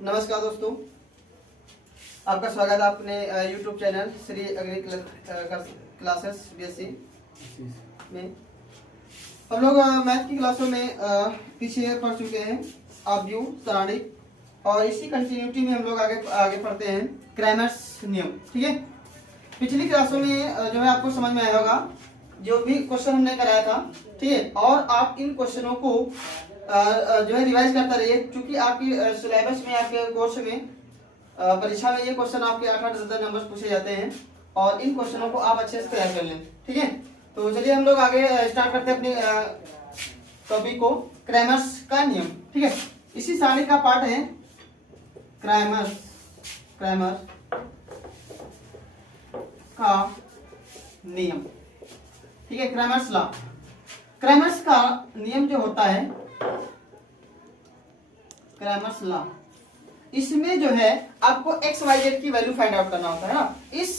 नमस्कार दोस्तों, आपका स्वागत है अपने YouTube चैनल श्री अग्नि क्लासेस बीएससी में। हम लोग मैथ की क्लासों में पीछे पढ़ चुके हैं आव्यूह, सारणिक और इसी कंटिन्यूटी में हम लोग आगे पढ़ते हैं क्रैमर्स नियम। ठीक है, पिछली क्लासों में जो है आपको समझ में आया होगा जो भी क्वेश्चन हमने कराया था। ठीक है, और आप इन क्वेश्चनों को जो है रिवाइज करता रहिए, क्योंकि आपकी सिलेबस में, आपके कोर्स में, परीक्षा में ये क्वेश्चन आपके 8-8 10 नंबर पूछे जाते हैं और इन क्वेश्चनों को आप अच्छे से तैयार कर लें। ठीक है, तो चलिए हम लोग आगे स्टार्ट करते हैं अपनी टॉपिक को, क्रैमर्स का नियम। ठीक है, इसी सारणी का पार्ट है क्रैमर का नियम। ठीक है, क्रैमर्स लॉ। क्रैमर्स का नियम जो होता है, क्रैमर्स लॉ, इसमें जो है आपको एक्स वाई जेड की वैल्यू फाइंड आउट करना होता है ना। इस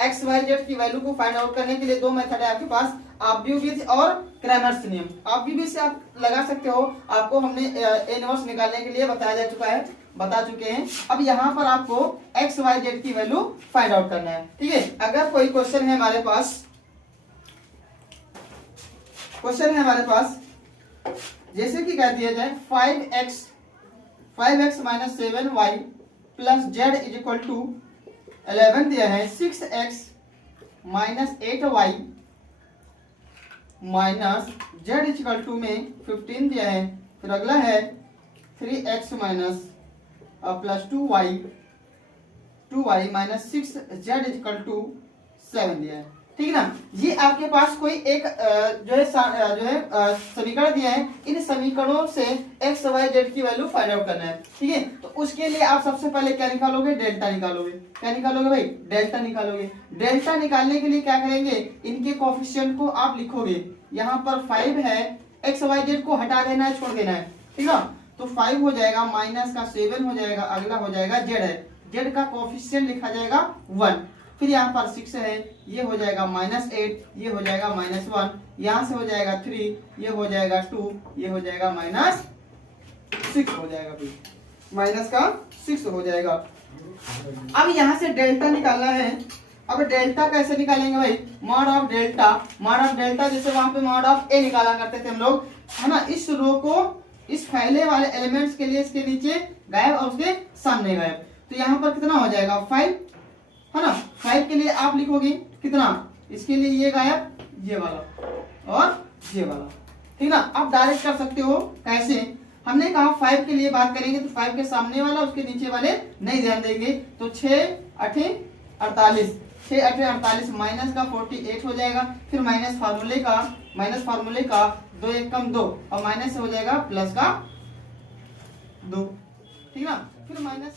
एक्स वाई जेड की वैल्यू को फाइंड आउट करने के लिए दो मेथड है आपके पास, आव्यूह विधि और क्रैमर्स नियम। आव्यूह विधि से आप लगा सकते हो, आपको हमने ए इनवर्स निकालने के लिए बता चुके हैं। अब यहाँ पर आपको एक्स वाई जेड की वैल्यू फाइंड आउट करना है। ठीक है, अगर कोई क्वेश्चन है हमारे पास, जैसे कि कह दिया जाए 5x minus 7y plus z is equal to 11 दिया है, 6x minus 8y minus z is equal to में 15 दिया है। फिर अगला है 3x माइनस प्लस 2y माइनस 6 जेड इज इक्वल टू 7 दिया है। ठीक है ना, ये आपके पास कोई एक जो है समीकरण दिया है। इन समीकरणों से एक्स वाई जेड की वैल्यू फाइंड आउट करना है। ठीक है, तो उसके लिए आप सबसे पहले क्या निकालोगे? डेल्टा निकालोगे। क्या निकालोगे भाई? डेल्टा निकालोगे। डेल्टा निकालने के लिए क्या करेंगे? इनके कोएफिशिएंट को आप लिखोगे। यहाँ पर 5 है, एक्स वाई जेड को हटा देना है, छोड़ देना है। ठीक है, तो 5 हो जाएगा, माइनस का 7 हो जाएगा, अगला हो जाएगा जेड है, जेड का कोएफिशिएंट लिखा जाएगा 1। फिर यहाँ पर 6 है, ये हो जाएगा -8, ये हो जाएगा -1, यहाँ से हो जाएगा 3, ये हो जाएगा 2, ये हो जाएगा -6 हो जाएगा भाई, माइनस का 6 हो जाएगा। अब यहाँ से डेल्टा निकालना है। अब डेल्टा कैसे निकालेंगे भाई? मॉड ऑफ डेल्टा जैसे वहां पे मॉड ऑफ ए निकाला करते थे हम लोग, है ना। इस रो को, इस फैले वाले एलिमेंट्स के लिए इसके नीचे गायब और उसके सामने गायब, तो यहाँ पर कितना हो जाएगा? 5, है ना। 5 के लिए आप लिखोगे कितना? इसके लिए ये गायब, ये वाला और ये वाला। ठीक ना, आप डायरेक्ट कर सकते हो। कैसे? हमने कहा 5 के लिए बात करेंगे तो 5 के सामने वाला, उसके नीचे वाले नहीं ध्यान देंगे। तो 6 8 48, 6 8 48 माइनस का 48 हो जाएगा। फिर माइनस फार्मूले का 2 1 कम 2 और माइनस हो जाएगा प्लस का 2। ठीक ना, फिर माइनस,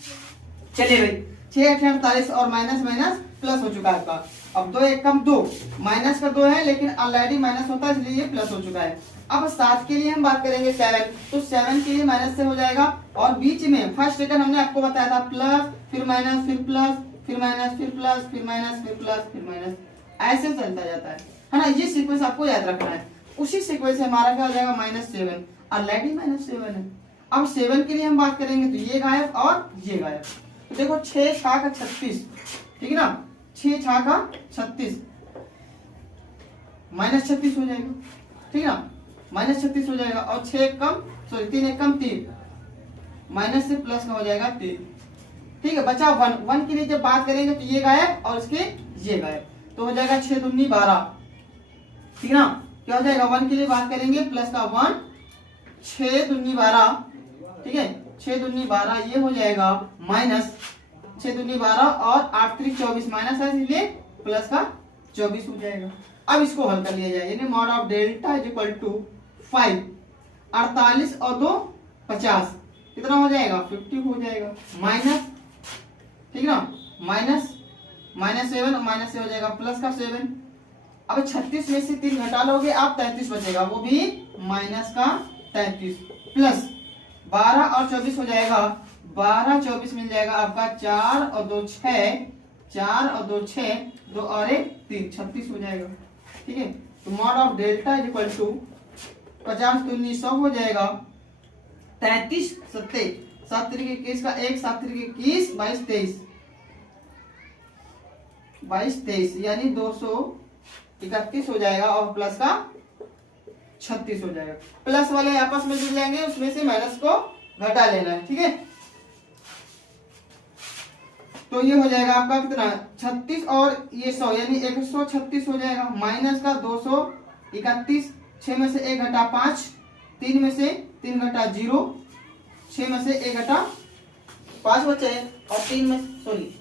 चलिए भाई 6 8 48 और माइनस प्लस हो चुका है आपका। अब 2 1 कम 2, माइनस का 2 है लेकिन ऑलरेडी माइनस होता है इसलिए ये प्लस हो चुका है। अब 7 के लिए हम बात करेंगे 7, तो 7 के लिए माइनस से हो जाएगा और बीच में फर्स्ट रिटर्न हमने आपको बताया था प्लस, फिर माइनस, फिर प्लस, फिर माइनस, फिर प्लस, फिर माइनस, फिर प्लस, फिर माइनस, ऐसे चलता जाता है ना। ये सीक्वेंस आपको याद रखना है। उसी सीक्वेंस से हमारा क्या हो जाएगा? -7, ऑलरेडी -7 है। अब 7 के लिए हम बात करेंगे तो ये गायब और ये गायब। तो देखो 6 6 का 36, ठीक है ना, 6 6 का 36, -36 हो जाएगा। ठीक है ना, -36 हो जाएगा और 3 1 कम 3, माइनस से प्लस का हो जाएगा 3। ठीक है, बचा 1 के लिए जब बात करेंगे तो ये गायब और इसके ये गायब, तो हो जाएगा 6 दूनी 12। ठीक है ना, क्या हो जाएगा? 1 के लिए बात करेंगे प्लस का 1, 6 दूनी 12। ठीक है, 6 दूनी 12, ये हो जाएगा माइनस 6 दूनी 12 और 8 3 24, माइनस है इसलिए प्लस का 24 हो जाएगा। अब इसको हल कर लिया जाए, यानी mod of delta is equal to 5, 48 और 2 50, कितना हो जाएगा? 50 हो जाएगा। माइनस, ठीक है ना, -7 और माइनस से हो जाएगा प्लस का 7। अब 36 में से 3 घटा लोगे आप, 33 बचेगा, वो भी माइनस का 33, प्लस 12 और 24 हो जाएगा, 12 24 मिल जाएगा आपका, 4 और 2 6, 4 और 2 6, 2 और 1 3, 36 हो जाएगा। ठीक है, तो mod of delta is equal to 50 दूनी 100 हो जाएगा, 33 7 7 3 21 का 1, 7 3 21, 22 23 यानी 231 हो जाएगा और प्लस का 36 हो जाएगा। प्लस वाले आपस में जुड़ जाएंगे, उसमें से माइनस को घटा लेना है, ठीक है। तो ये हो जाएगा आपका कितना 36 और ये 100 यानी 136 हो जाएगा। माइनस का 231, 6 में से 1 घटा 5, 3 में से 3 घटा 0, 6 में से 1 घटा 5 बचे और 3 में सॉरी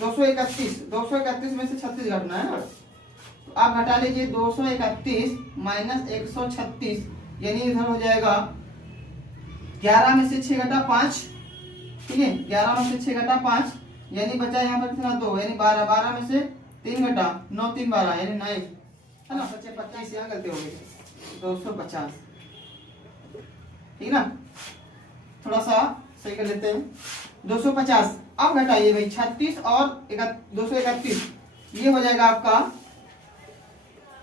231 में से 36 घटना है ना, तो आप घटा लीजिए 231 माइनस 136 यानी इधर हो जाएगा 11 में से 6 घटा 5, ठीक है 11 में से 6 घटा 5 यानी बचा यहाँ पर कितना 2 यानी 12, 12 में से 3 घटा 9 3 12 यानी 9 है ना, बच्चे 25 यहाँ गलती हो गई 250, ठीक ना। थोड़ा सा सही कर लेते हैं 250। अब घटाइए भाई 36 और 231 ये हो जाएगा आपका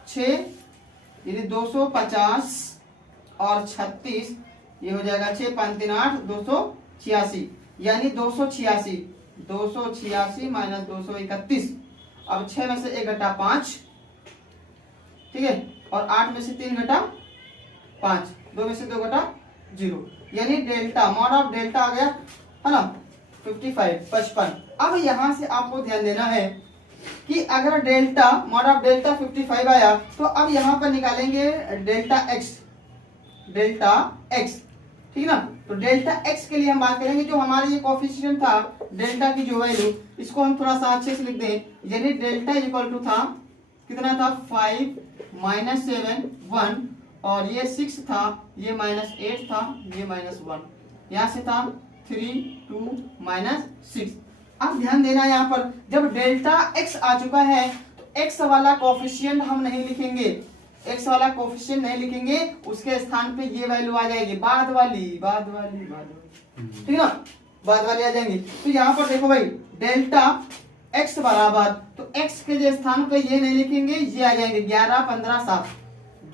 6 यानी 250 और 36 ये हो जाएगा 6 5 3 8 286 यानी 286 माइनस 231। अब 6 में से 1 घटा 5, ठीक है और 8 में से 3 घटा 5, 2 में से 2 घटा 0 यानी डेल्टा मॉड ऑफ डेल्टा आ गया है ना 55। अब यहाँ से आपको ध्यान देना है कि अगर डेल्टा मॉड ऑफ डेल्टा 55 आया तो अब यहाँ पर निकालेंगे डेल्टा एक्स, ठीक ना। तो डेल्टा एक्स के लिए हम बात करेंगे, जो हमारा ये कोफिशिएंट था डेल्टा की जो वैल्यू, इसको हम थोड़ा सा अच्छे से लिख दें यानी डेल्टा इज इक्वल टू था कितना था 5 माइनस 7 1 और ये 6 था, ये माइनस 8 था, ये माइनस 1, यहाँ से था 3 2 माइनस 6। अब ध्यान देना यहाँ पर जब डेल्टा एक्स आ चुका है तो एक्स वाला कोफिशिएंट हम नहीं लिखेंगे, एक्स वाला कोफिशिएंट नहीं लिखेंगे, उसके स्थान पे ये वैल्यू आ जाएगी बाद वाली, ठीक ना, बाद वाली आ जाएंगी। तो यहाँ पर देखो भाई डेल्टा एक्स बराबर, तो एक्स के जो स्थान पे ये नहीं लिखेंगे, ये आ जाएंगे 11 15 7,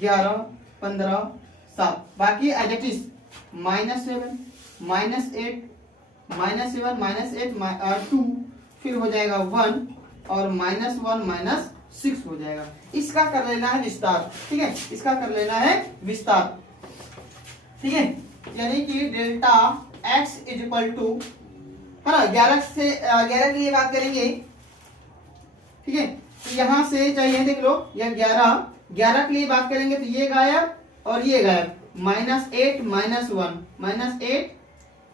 11 15 7, बाकी एज इट इज -7 -8 -7 -8 2 फिर हो जाएगा 1 और -1 -6 हो जाएगा। इसका कर लेना है विस्तार, ठीक है, इसका कर लेना है विस्तार, ठीक है, यानी कि delta x is equal to है ना 11 से 11 के लिए बात करेंगे, ठीक है। तो यहां से चाहिए देख लो या 11 के लिए बात करेंगे तो ये गायब और ये गायब, -8 -1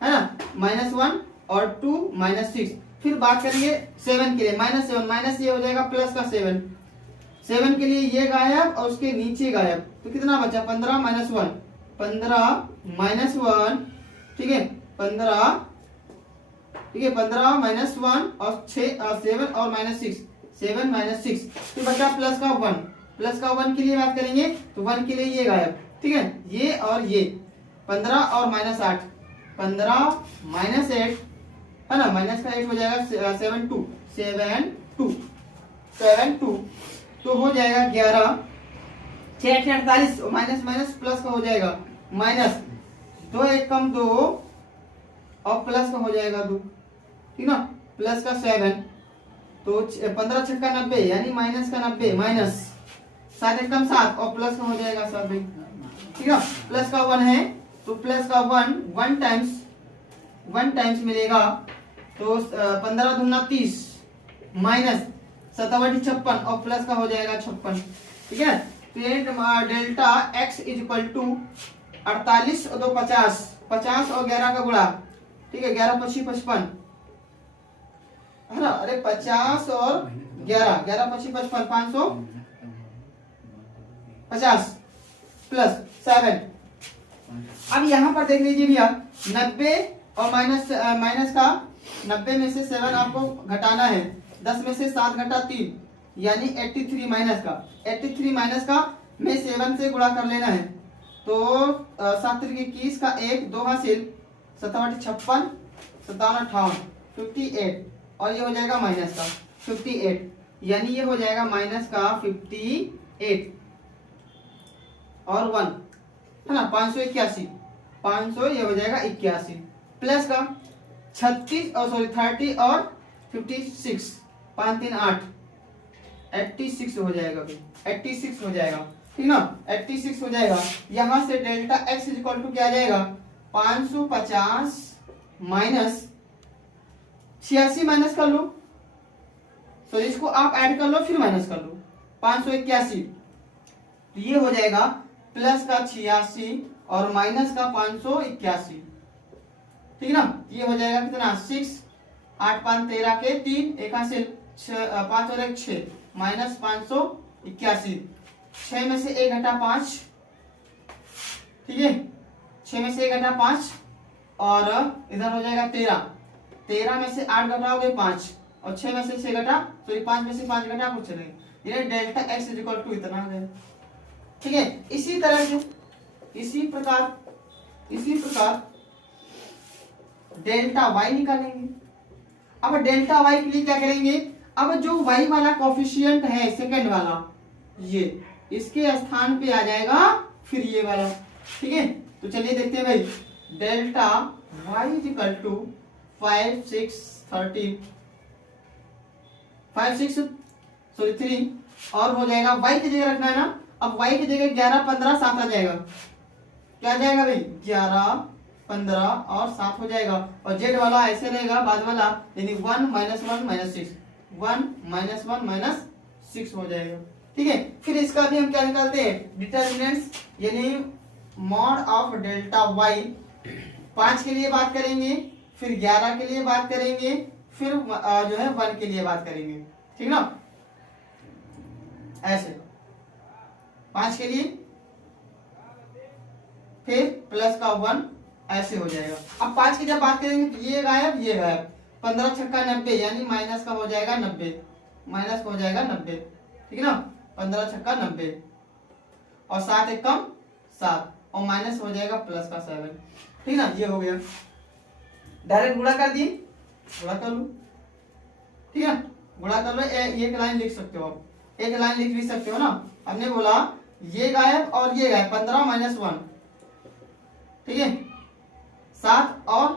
है ना, -1 और 2 -6। फिर बात करेंगे 7 के लिए -7 माइनस ये हो जाएगा प्लस का 7 के लिए ये गायब और उसके नीचे गायब, तो कितना बचा 15 -1 ठीक है 15 -1 और 7 और -6 7 -6 फिर बचा प्लस का 1 के लिए बात करेंगे तो 1 के लिए ये गायब, ठीक है, ये और ये 15 और -8 15 -8 है ना, माइनस का 8 हो जाएगा 7 2 तो हो जाएगा 11 6 8 48 माइनस माइनस प्लस का हो जाएगा माइनस 2 1 कम 2 और प्लस का हो जाएगा 2, ठीक ना, प्लस का 7 तो 15 छक्का 90 यानी माइनस का 90 माइनस 7 1 कम 7 और प्लस का हो जाएगा 7 भाई, ठीक है। प्लस का 1 है तो प्लस का 1 टाइम्स मिलेगा तो 15 दूना 30 माइनस 7 56 और प्लस का हो जाएगा 56, ठीक है। तो delta x is equal to 48 और 2 50 और 11 का गुणा, ठीक है 11 25 55 है ना, अरे 50 और 11 25 55 550 प्लस 7। अब यहाँ पर देख लीजिए भैया 90 और माइनस का 90 में से 7 आपको घटाना है, 10 में से 7 घटा 3 यानी 83 माइनस का में 7 से गुणा कर लेना है, तो 7 21 का 1 2 हासिल 57 56 57 58 58 और ये हो जाएगा माइनस का 58 यानी ये हो जाएगा माइनस का 58 और 1 है ना 581 500 ये हो जाएगा 81, प्लस का 36 और सॉरी 30 और 56, 5 3 8, 86 हो जाएगा भाई, 86 हो जाएगा, ठीक ना, 86 हो जाएगा। यहां से delta x is equal to क्या आ जाएगा, 550 माइनस 86 माइनस कर लो, तो इसको आप ऐड कर लो फिर माइनस कर लो, 581, तो ये हो जाएगा प्लस का 86 और माइनस का 581, ठीक ना, ये हो जाएगा कितना 6, 8 5 13 के 3, एक हासिल 5 और 1 6, माइनस 581, 6 में से 1 घटा 5, ठीक है, 6 में से 1 घटा 5 और इधर हो जाएगा 13, 13 में से 8 घटाओगे 5 और 6 में से 6 घटा, तो 5 में से 5 घटा कुछ नहीं, ये delta x is equal to इतना हो गया, ठीक है। इसी तरह से इसी प्रकार डेल्टा वाई निकालेंगे। अब डेल्टा वाई के लिए क्या करेंगे, अब जो वाई वाला कोफिशिएंट है सेकंड वाला, ये इसके स्थान पे आ जाएगा फिर ये वाला, ठीक है। तो चलिए देखते हैं भाई, delta y is equal to 5 6 13 5 6 sorry 3 और हो जाएगा वाई की जगह रखना है ना, अब वाई की जगह 11 15 7 आ जाएगा, क्या आ जाएगा भाई 11 15 और 7 हो जाएगा, और जेड वाला ऐसे रहेगा बाद वाला, यानी 1 -1 -6, 1 -1 -6 हो जाएगा, ठीक है। फिर इसका भी हम क्या निकालते हैं, डिटर्मिनेंट्स, यानी मॉड ऑफ डेल्टा वाई, 5 के लिए बात करेंगे, फिर 11 के लिए बात करेंगे, फिर जो है 1 के लिए बात करेंगे, ठीक ना, ऐसे 5 के लिए फिर प्लस का 1 ऐसे हो जाएगा। अब 5 की जब बात करेंगे तो ये गायब ये गायब, 15 छक्का 90 यानी माइनस का हो जाएगा 90, माइनस का हो जाएगा 90, ठीक है ना, 15 छक्का 90 और 7 एक कम 7 और माइनस हो जाएगा प्लस का 7, ठीक ना, ये हो गया। डायरेक्ट गुणा कर दिए, गुणा कर लो, ठीक है, गुणा कर लो, एक लाइन लिख सकते हो आप, एक लाइन लिख भी सकते हो ना। हमने बोला ये गायब और ये गायब, 15 -1, ठीक है, 7 और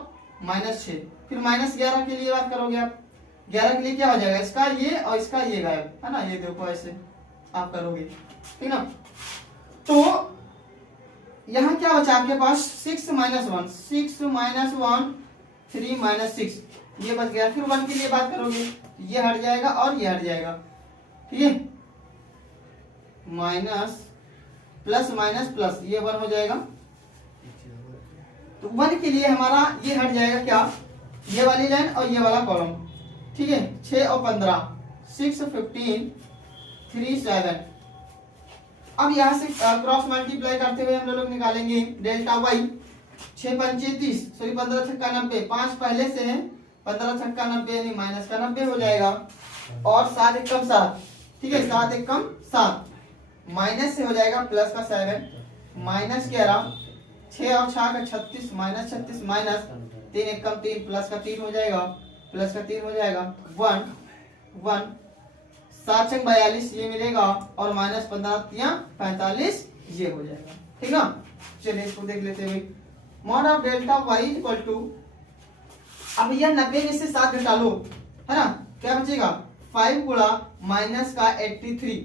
-6, फिर -11 के लिए बात करोगे आप, 11 के लिए क्या हो जाएगा, इसका ये और इसका ये गायब है ना, ये देखो ऐसे आप करोगे, ठीक ना। तो यहां क्या बचा आपके पास 6 -1 6 -1 3 -6 ये बच गया, फिर 1 के लिए बात करोगे ये हट जाएगा और ये हट जाएगा, ठीक है, माइनस प्लस माइनस प्लस ये 1 हो जाएगा, तो 1 के लिए हमारा ये हट जाएगा क्या, ये वाली लाइन और ये वाला कॉलम, ठीक है, 6 और 15 6 15 3 7। अब यहां से क्रॉस मल्टीप्लाई करते हुए हम लोग निकालेंगे डेल्टा वाई, 6 5 30 सॉरी 15 छक्का 90, 5 पहले से है, 15 छक्का 90 यानी माइनस का 90 हो जाएगा, और 7 एक कम 7, ठीक है, 7 एक कम 7, माइनस से हो जाएगा प्लस का 7, -11, 6 और 6 का 36 -36 माइनस 3 एक कम 3 प्लस का 3 हो जाएगा, प्लस का 3 हो जाएगा, 1 1 7 6 42 ये मिलेगा, और -15 45 ये हो जाएगा, ठीक ना। चलिए इसको देख लेते हैं भाई, mod of delta y equal to, अब यह 90 में से 7 घटा लो, है ना, क्या बचेगा 5 गुणा माइनस का 83,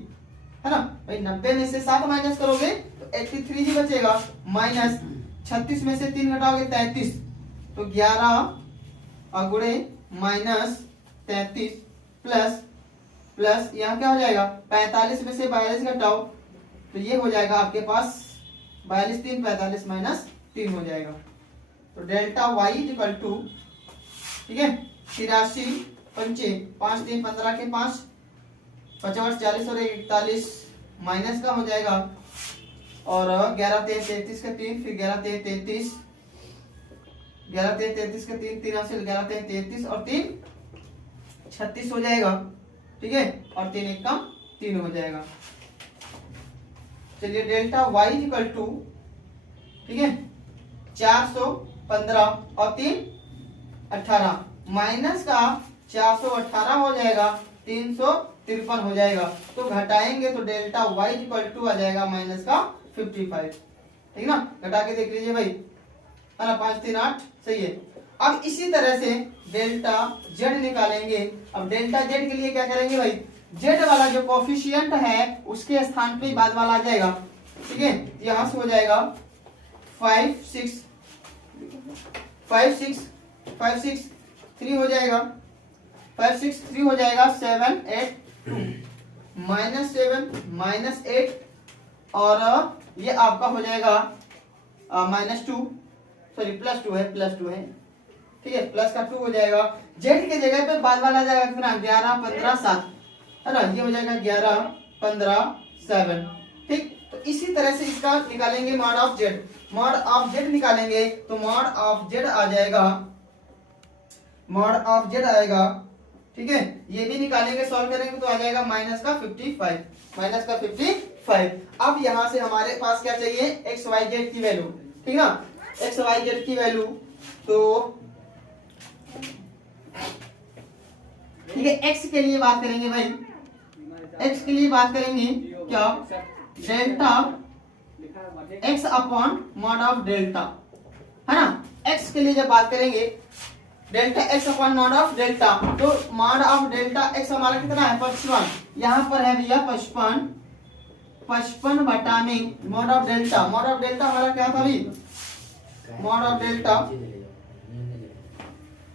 है ना भाई, 90 में से 7 माइनस करोगे तो 83 ही बचेगा, माइनस 36 में से 3 घटाओगे 33, तो 11 गुणे माइनस 33 प्लस प्लस यहाँ क्या हो जाएगा 45 में से 42 घटाओ तो ये हो जाएगा आपके पास 42 3 45 -3 हो जाएगा, तो delta y is equal to, ठीक है, 83 पंचे 5 3 15 के 5 55 40 और 41 माइनस का हो जाएगा, और 11 3 33 का 3, फिर 11 3 33 11 3 33 का 3 3 हासिल 11 3 33 और 3 36 हो जाएगा, ठीक है, और 3 एक कम 3 हो जाएगा। चलिए डेल्टा y इक्वल टू, ठीक है, 415 और 3 18 माइनस का 418 हो जाएगा, 353 हो जाएगा, तो घटाएंगे तो डेल्टा y इक्वल टू आ जाएगा माइनस का 55, ठीक ना, घटा के देख लीजिए भाई, है ना, 5 3 8 सही है। अब इसी तरह से डेल्टा जेड निकालेंगे। अब डेल्टा जेड के लिए क्या करेंगे भाई, जेड वाला जो कोफिशिएंट है उसके स्थान पे बाद वाला आ जाएगा, ठीक है। यहां से हो जाएगा 5 6 5 6 5 6 3 हो जाएगा, 5 6 3 हो जाएगा, 7 8 2 -7 -8 और ये आपका हो जाएगा -2 सॉरी +2 है, ठीक है, प्लस का 2 हो जाएगा। जेड के जगह पे बाद वाला आ जाएगा कितना, 11 15 7 है ना, ये हो जाएगा 11 15 7, ठीक। तो इसी तरह से इसका निकालेंगे mod of Z. Mod of Z निकालेंगे तो मॉड ऑफ जेड आ जाएगा, मॉड ऑफ जेड आएगा, ठीक है। ये भी निकालेंगे, सॉल्व करेंगे तो आ जाएगा -55। अब यहां से हमारे पास क्या चाहिए, एक्स वाई जेड की वैल्यू, ठीक है ना, एक्स वाई जेड की वैल्यू। तो ठीक है, एक्स के लिए बात करेंगे भाई, एक्स के लिए बात करेंगे क्या, delta x upon mod of delta, है ना। एक्स के लिए जब बात करेंगे delta x upon mod of delta, तो मॉड ऑफ डेल्टा एक्स हमारा कितना है 55, यहाँ पर है भैया 55 बटा में mod of delta. Mod of delta हमारा क्या था भाई, मॉड ऑफ डेल्टा,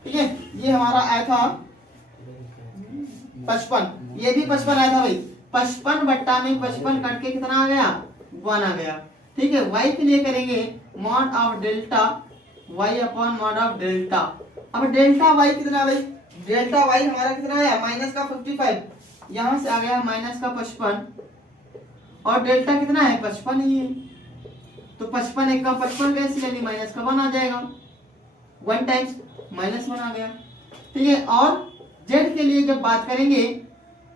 ठीक है, ये हमारा आया था 55, ये भी 55 आया था भाई, 55 बट्टा में 55 कट के कितना आ गया, 1 आ गया, ठीक है। y के लिए करेंगे mod of delta y upon mod of delta. अब डेल्टा y कितना भाई, डेल्टा y हमारा कितना आया, माइनस का 55, यहां से आ गया माइनस का 55 और डेल्टा कितना है 55 ही है, तो 55 एक का 55 कैसे लेनी, माइनस का 1 आ जाएगा, 1 टाइम्स -1 आ गया, ठीक है। और जेड के लिए जब बात करेंगे,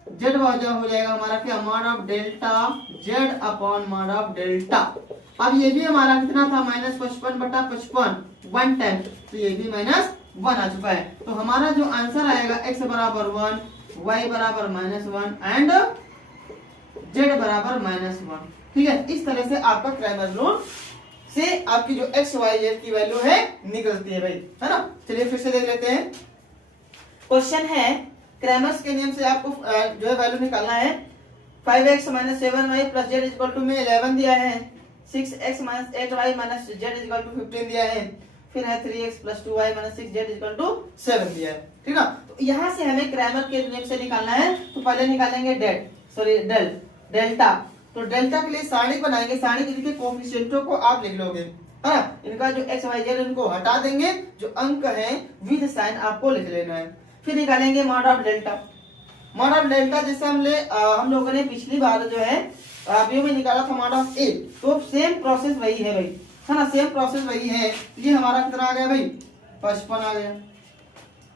जेड हो जाएगा हमारा क्या, mod of delta Z upon mod of delta. अब ये भी हमारा कितना था, -55 बटा 55 1 टाइम, तो ये भी -1 आ चुका है। तो हमारा जो आंसर आएगा x बराबर 1, y बराबर -1 एंड z बराबर -1, ठीक है। इस तरह से आपका क्रैमर रूल से आपकी जो x y z की वैल्यू है निकलती है भाई, है ना। चलिए फिर से देख लेते हैं। क्वेश्चन है क्रैमर्स के नियम से आपको जो है वैल्यू निकालना है। 5x - 7y + z = में 11 दिया है, 6x - 8y - z = 15 दिया है, फिर है 3x + 2y - 6z = 7 दिया है, ठीक ना। तो यहाँ से हमें क्रैमर के नियम से निकालना है। तो पहले निकालेंगे डेल्टा। तो डेल्टा के लिए सारणी बनाएंगे, सारणी के कोफिशिएंटों को आप लिख लोगे, है ना। इनका जो x y z इनको हटा देंगे, जो अंक है विद साइन आपको लिख लेना है। फिर निकालेंगे mod of delta. Mod of delta जैसे हम लोगों ने पिछली बार जो है व्यू में निकाला था मॉड ऑफ ए, तो सेम प्रोसेस वही है भाई, है ना, सेम प्रोसेस वही है। ये हमारा कितना आ गया भाई, 55 आ गया,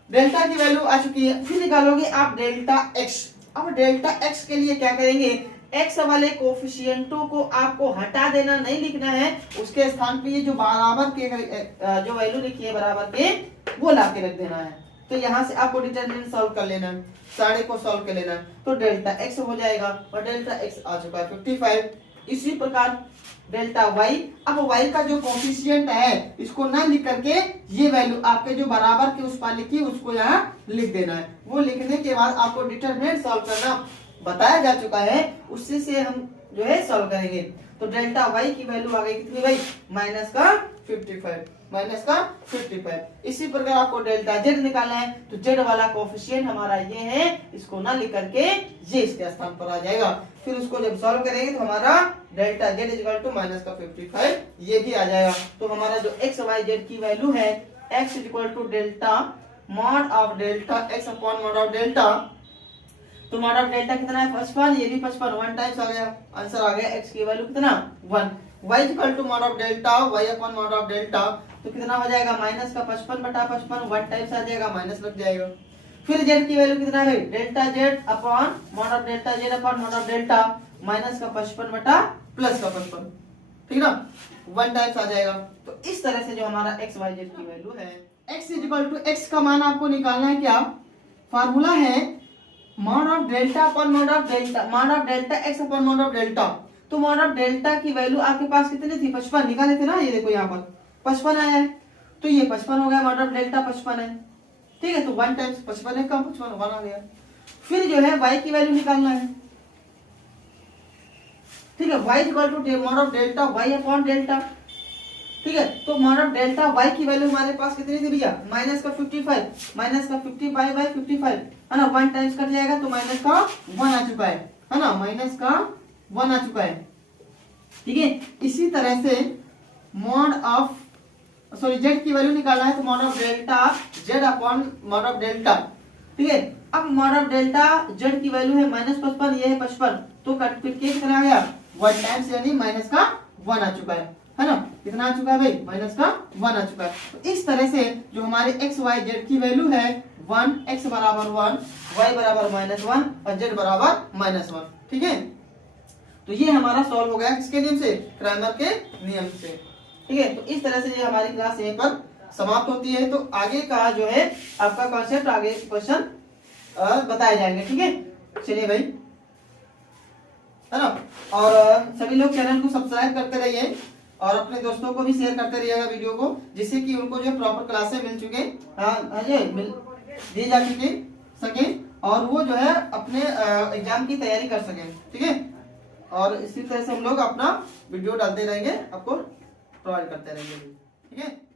डेल्टा की वैल्यू आ चुकी है। फिर निकालोगे आप डेल्टा एक्स। अब डेल्टा एक्स के लिए क्या करेंगे, एक्स वाले कोफिशिएंटों को आपको हटा देना, नहीं लिखना है, उसके स्थान पे ये जो बराबर के जो वैल्यू लिखी है बराबर के, वो ला के रख देना है। तो यहाँ से आपको डिटरमिनेंट सॉल्व कर लेना है, सारे को सॉल्व कर लेना है। तो डेल्टा एक्स हो जाएगा और डेल्टा एक्स आ चुका है 55। इसी प्रकार डेल्टा वाई, अब वाई का जो कोफिशिएंट है इसको ना लिख करके ये वैल्यू आपके जो बराबर के उस पर लिखी उसको यहाँ लिख देना है। वो लिखने के बाद आपको डिटरमिनेंट सॉल्व करना बताया जा चुका है, उससे से हम जो है सॉल्व करेंगे। तो डेल्टा वाई की वैल्यू आ गई कितनी भाई, -55। इसी प्रकार आपको डेल्टा जेड निकालना है। तो जेड वाला कोफिशिएंट हमारा ये है, इसको ना लिख करके ये इसके स्थान पर आ जाएगा। फिर उसको जब सॉल्व करेंगे तो हमारा डेल्टा जेड इक्वल टू -55 ये भी आ जाएगा। तो हमारा जो एक्स वाई जेड की वैल्यू है, x equal to delta mod of delta x upon mod of delta. तो मॉड ऑफ डेल्टा कितना है 55, ये भी 55 1 टाइम्स आ गया, आंसर आ गया x की वैल्यू कितना 1। y equal to mod of delta y upon mod of delta, तो कितना हो जाएगा माइनस का 55 बटा 55 1 टाइम्स आ जाएगा, माइनस लग जाएगा। फिर z की वैल्यू कितना है, delta z upon mod of delta z upon mod of delta, minus का 55 बटा प्लस का 55, ठीक ना, 1 टाइम्स आ जाएगा। तो इस तरह से जो हमारा x y z की वैल्यू है, x इक्वल टू x का मान आपको निकालना है। क्या फार्मूला है, mod of delta upon mod of delta, mod of delta x upon mod of delta. तो मॉड ऑफ डेल्टा की वैल्यू आपके पास कितनी थी 55, निकाले थे ना, ये देखो यहाँ पर 55 आया है, तो ये 55 हो गया, मॉड ऑफ डेल्टा 55 है। ठीक है, तो 1 टाइम्स 55 है कम 55 1 आ गया। फिर जो है y की वैल्यू निकालना है। ठीक है, y equal to mod of delta y upon delta. ठीक है, तो मॉड ऑफ डेल्टा y की वैल्यू हमारे पास कितनी थी भैया, माइनस का 55, माइनस का 55 बाई 55 है ना, 1 टाइम्स कट जाएगा तो माइनस का 1 आ चुका है ना, माइनस का 1 आ चुका है। ठीक है, इसी तरह से मॉड ऑफ z की वैल्यू निकालना है, तो mod of delta z upon mod of delta. ठीक है, अब मॉड ऑफ डेल्टा z की वैल्यू है -55, ये है 55, तो कट के कितना आ गया 1 टाइम्स, यानी माइनस का 1 आ चुका है ना, कितना आ चुका है भाई, माइनस का 1 आ चुका है। तो इस तरह से जो हमारे x y z की वैल्यू है 1, x बराबर 1, y बराबर -1 और z बराबर -1। ठीक है, तो ये हमारा सॉल्व हो गया किसके नियम से, क्रैमर के नियम से। ठीक है, तो इस तरह से ये हमारी क्लास यहीं पर समाप्त होती है। तो आगे का जो है आपका कॉन्सेप्ट, आगे क्वेश्चन बताए जाएंगे। ठीक है, चलिए भाई, है ना, और सभी लोग चैनल को सब्सक्राइब करते रहिए और अपने दोस्तों को भी शेयर करते रहिएगा वीडियो को, जिससे कि उनको जो प्रॉपर क्लासेस मिल चुके दी जा सके और वो जो है अपने एग्जाम की तैयारी कर सके। ठीक है, और इसी तरह से हम लोग अपना वीडियो डालते रहेंगे, आपको प्रोवाइड करते रहेंगे। ठीक है।